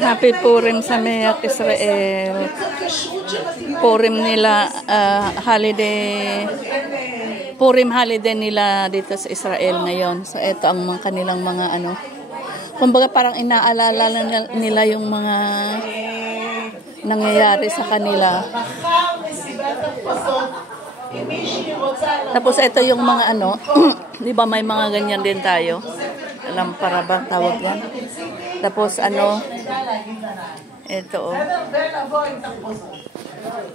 Happy Purim sa Meyak Israel. Purim nila, holiday. Purim holiday nila dito sa Israel ngayon. So, ito ang mga kanilang mga ano. Kumbaga parang inaalala nila yung mga nangyayari sa kanila. Tapos ito yung mga ano, di ba may mga ganyan din tayo? Alam para ba tawag yan? Tapos ano, ito oh.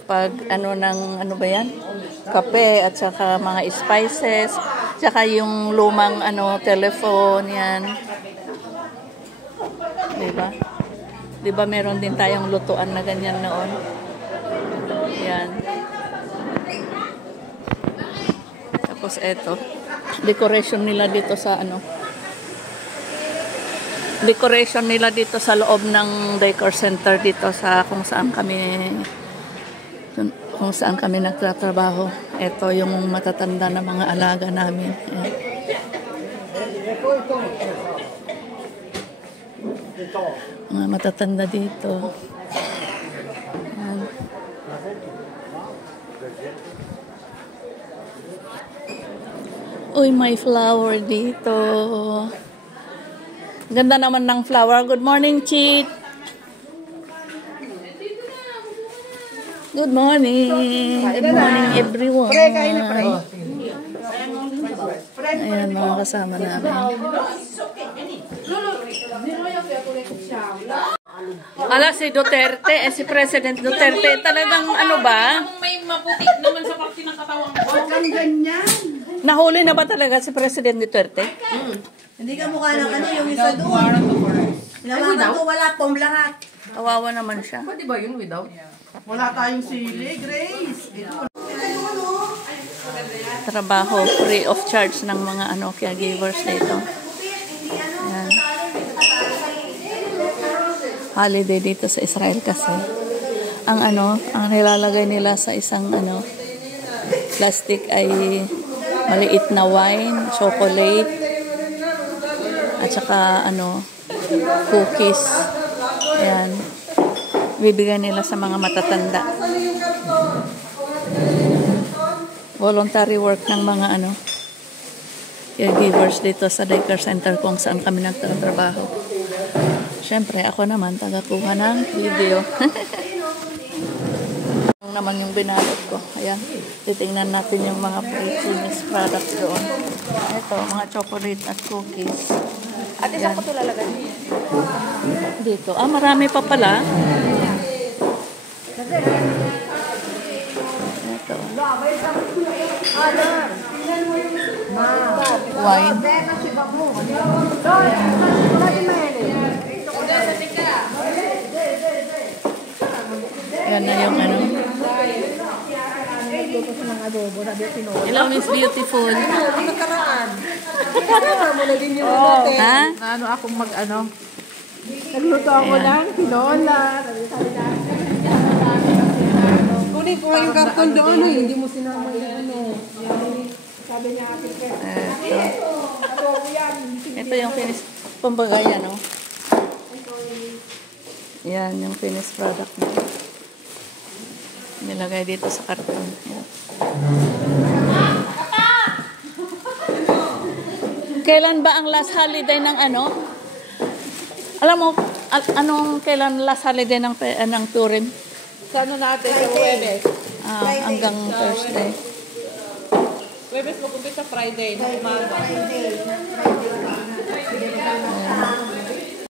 Pag ano ng ano ba yan? Kape at saka mga spices, saka yung lumang ano telephone yan. Di ba? Di ba meron din tayong lutuan na ganyan noon? Yan. Tapos eto, decoration nila dito sa ano. Decoration nila dito sa loob ng daycare center dito sa kung saan kami nagtatrabaho. Ito yung matatanda na mga alaga namin. Mga matatanda dito. Ayan. Uy, may flower dito. Ganda naman ng flower. Good morning, Cheat. Good morning. Good morning, everyone. Ayan, mga kasama namin. Ala, si Duterte, si President Duterte, talagang ano ba? May maputi naman sa parte ng katawan ko. Ang ganyan. Nahuli na ba talaga si President Duterte? Hindi ka mukha ng ano, yung isa doon. Nawagan ko, wala pong lahat. Kawawa naman siya. Pwede ba yun without? Wala tayong sili, Grace. Trabaho, free of charge ng mga ano, caregivers dito. Ayan. Holiday dito sa Israel kasi. Ang ano, ang nilalagay nila sa isang ano, plastic ay maliit na wine, chocolate, at saka ano, cookies. Ayan. Bibigyan nila sa mga matatanda. Voluntary work ng mga ano, caregivers dito sa daycare center kung saan kami nagtatrabaho. Siyempre, ako naman tagakuha ng video. Naman yung binalot ko. Ayan. Titingnan natin yung mga pre-finished products doon. Ito, mga chocolate at cookies. At isang ko ito lalagay. Dito. Ah, marami pa pala. Ito. Wine. Yan na yung ano. Ilaw is beautiful. Ang nakaraan. Ha? Ano akong mag-ano? Nagluto ako ng tinola. Kunin ko yung karton doon. Hindi mo sinama yung ano. Sabi niya akin kaya. Ito yung finished. Kumbaga yan, no? Yan yung finished product na. Nilagay dito sa karton. Yan. Kailan ba ang last holiday ng ano? Alam mo, anong kailan last holiday ng Purim? Sa ano natin? Sa Huwebes. Hanggang Thursday. Huwebes mo kumpit sa Friday. Na umaga.